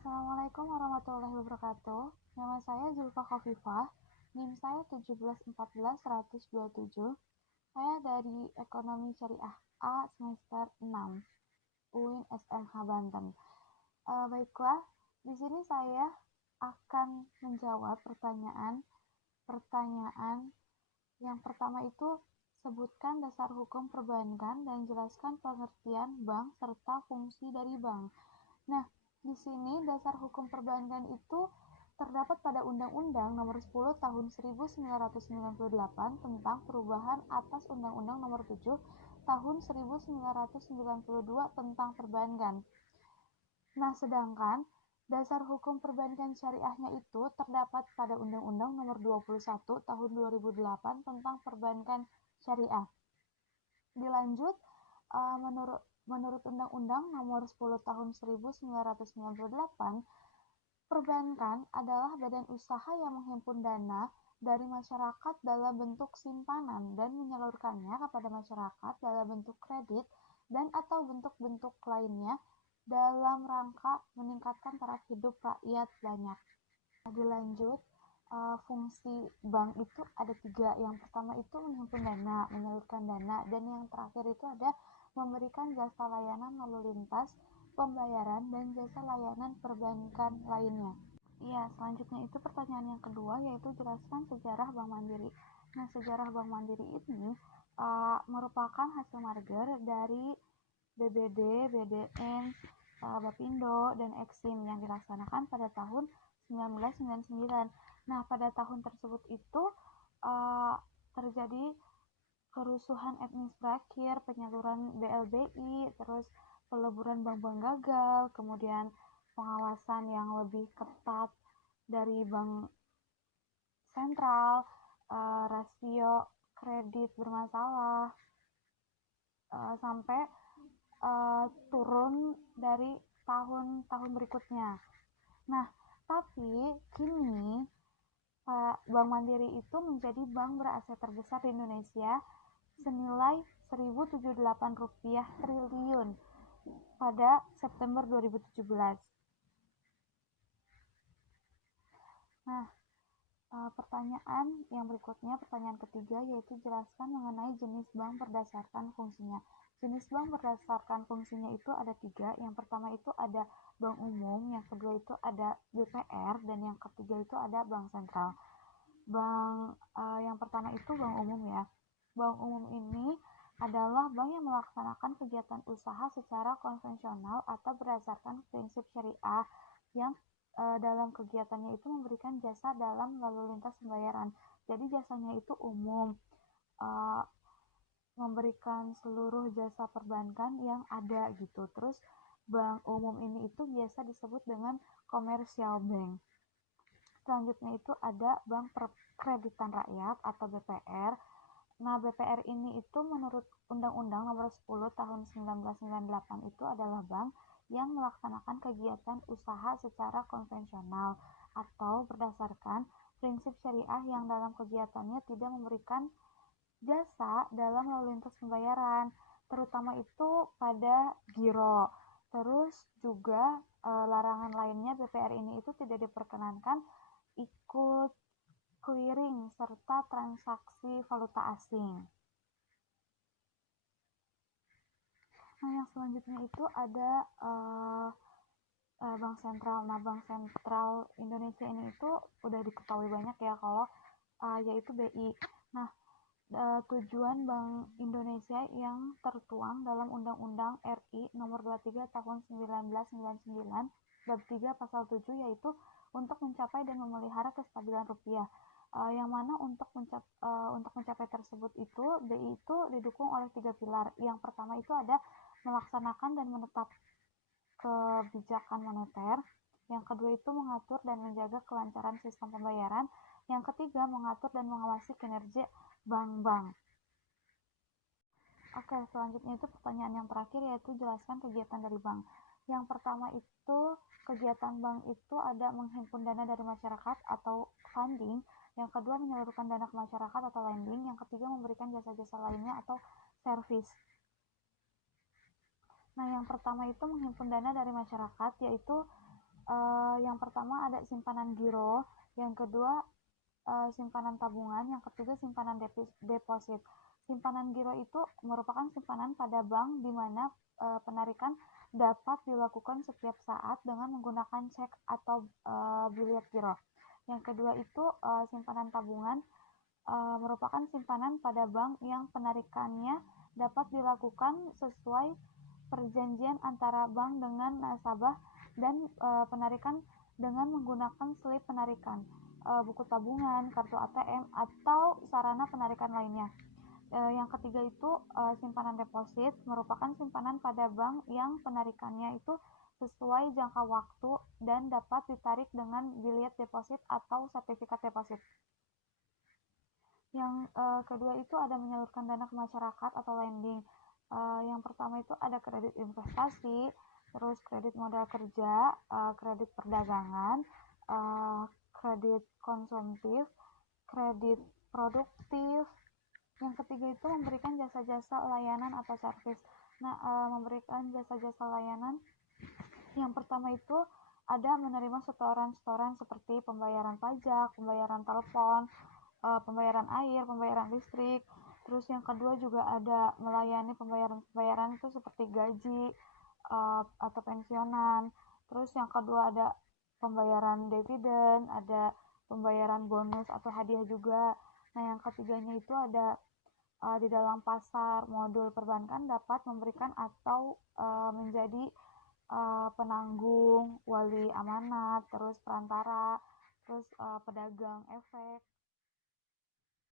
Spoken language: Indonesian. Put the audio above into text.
Assalamualaikum warahmatullahi wabarakatuh. Nama saya Zulfa Khofifah. NIM saya 1714127. Saya dari Ekonomi Syariah A semester 6 UIN SMH Banten. Baiklah, di sini saya akan menjawab pertanyaan. Yang pertama itu, sebutkan dasar hukum perbankan dan jelaskan pengertian bank serta fungsi dari bank. Nah, di sini dasar hukum perbankan itu terdapat pada Undang-Undang Nomor 10 Tahun 1998 tentang perubahan atas Undang-Undang Nomor 7 Tahun 1992 tentang perbankan. Nah, sedangkan dasar hukum perbankan syariahnya itu terdapat pada Undang-Undang Nomor 21 Tahun 2008 tentang perbankan syariah. Dilanjut, menurut Undang-Undang Nomor 10 Tahun 1998, perbankan adalah badan usaha yang menghimpun dana dari masyarakat dalam bentuk simpanan dan menyalurkannya kepada masyarakat dalam bentuk kredit dan atau bentuk-bentuk lainnya dalam rangka meningkatkan taraf hidup rakyat banyak. Dilanjut, fungsi bank itu ada 3. Yang pertama itu menghimpun dana, menyalurkan dana, dan yang terakhir itu ada memberikan jasa layanan lalu lintas, pembayaran, dan jasa layanan perbankan lainnya. Ya, selanjutnya itu pertanyaan yang kedua, yaitu jelaskan sejarah Bank Mandiri. Nah, sejarah Bank Mandiri ini merupakan hasil merger dari BBD, BDN, Bapindo, dan Exim yang dilaksanakan pada tahun 1999. Nah, pada tahun tersebut itu terjadi kerusuhan etnis berakhir, penyaluran BLBI, terus peleburan bank-bank gagal, kemudian pengawasan yang lebih ketat dari bank sentral, rasio kredit bermasalah, sampai turun dari tahun-tahun berikutnya. Nah, tapi kini Bank Mandiri itu menjadi bank beraset terbesar di Indonesia senilai Rp1.078 triliun pada September 2017. Nah, pertanyaan yang berikutnya, pertanyaan ketiga, yaitu jelaskan mengenai jenis bank berdasarkan fungsinya. Jenis bank berdasarkan fungsinya itu ada 3. Yang pertama itu ada bank umum, yang kedua itu ada BPR, dan yang ketiga itu ada bank sentral. Yang pertama itu bank umum ya. Bank umum ini adalah bank yang melaksanakan kegiatan usaha secara konvensional atau berdasarkan prinsip syariah yang dalam kegiatannya itu memberikan jasa dalam lalu lintas pembayaran. Jadi jasanya itu umum, memberikan seluruh jasa perbankan yang ada gitu. Terus bank umum ini itu biasa disebut dengan commercial bank. Selanjutnya itu ada Bank Perkreditan Rakyat atau BPR. Nah, BPR ini itu menurut Undang-Undang Nomor 10 Tahun 1998 itu adalah bank yang melaksanakan kegiatan usaha secara konvensional atau berdasarkan prinsip syariah yang dalam kegiatannya tidak memberikan jasa dalam lalu lintas pembayaran, terutama itu pada giro. Terus juga larangan lainnya, BPR ini itu tidak diperkenankan ikut clearing serta transaksi valuta asing. Nah, yang selanjutnya itu ada Bank Sentral. Nah, Bank Sentral Indonesia ini itu udah diketahui banyak ya kalau yaitu BI. Nah, tujuan Bank Indonesia yang tertuang dalam Undang-Undang RI Nomor 23 Tahun 1999 bab 3 pasal 7 yaitu untuk mencapai dan memelihara kestabilan rupiah. Yang mana untuk mencapai tersebut itu BI itu didukung oleh 3 pilar. Yang pertama itu ada melaksanakan dan menetap kebijakan moneter. Yang kedua itu mengatur dan menjaga kelancaran sistem pembayaran. Yang ketiga mengatur dan mengawasi kinerja bank-bank. Oke, selanjutnya itu pertanyaan yang terakhir, yaitu jelaskan kegiatan dari bank. Yang pertama itu kegiatan bank itu ada menghimpun dana dari masyarakat atau funding. Yang kedua menyalurkan dana ke masyarakat atau lending. Yang ketiga memberikan jasa-jasa lainnya atau service. Nah, yang pertama itu menghimpun dana dari masyarakat, yaitu Yang pertama ada simpanan giro, yang kedua simpanan tabungan, yang ketiga simpanan deposit. Simpanan giro itu merupakan simpanan pada bank di mana penarikan dapat dilakukan setiap saat dengan menggunakan cek atau biliet giro. Yang kedua itu simpanan tabungan merupakan simpanan pada bank yang penarikannya dapat dilakukan sesuai perjanjian antara bank dengan nasabah dan penarikan dengan menggunakan slip penarikan, buku tabungan, kartu ATM, atau sarana penarikan lainnya. Yang ketiga itu simpanan deposit merupakan simpanan pada bank yang penarikannya itu sesuai jangka waktu dan dapat ditarik dengan biliet deposit atau sertifikat deposit. Yang kedua itu ada menyalurkan dana ke masyarakat atau lending. Yang pertama itu ada kredit investasi, terus kredit modal kerja, kredit perdagangan, kredit konsumtif, kredit produktif. Yang ketiga itu memberikan jasa-jasa layanan atau servis. Nah, memberikan jasa-jasa layanan yang pertama itu ada menerima setoran-setoran seperti pembayaran pajak, pembayaran telepon, pembayaran air, pembayaran listrik. Terus yang kedua juga ada melayani pembayaran-pembayaran itu seperti gaji atau pensiunan. Terus yang kedua ada pembayaran dividen, ada pembayaran bonus atau hadiah juga. Nah, yang ketiganya itu ada di dalam pasar modul perbankan dapat memberikan atau menjadi penanggung, wali amanat, terus perantara, terus pedagang efek.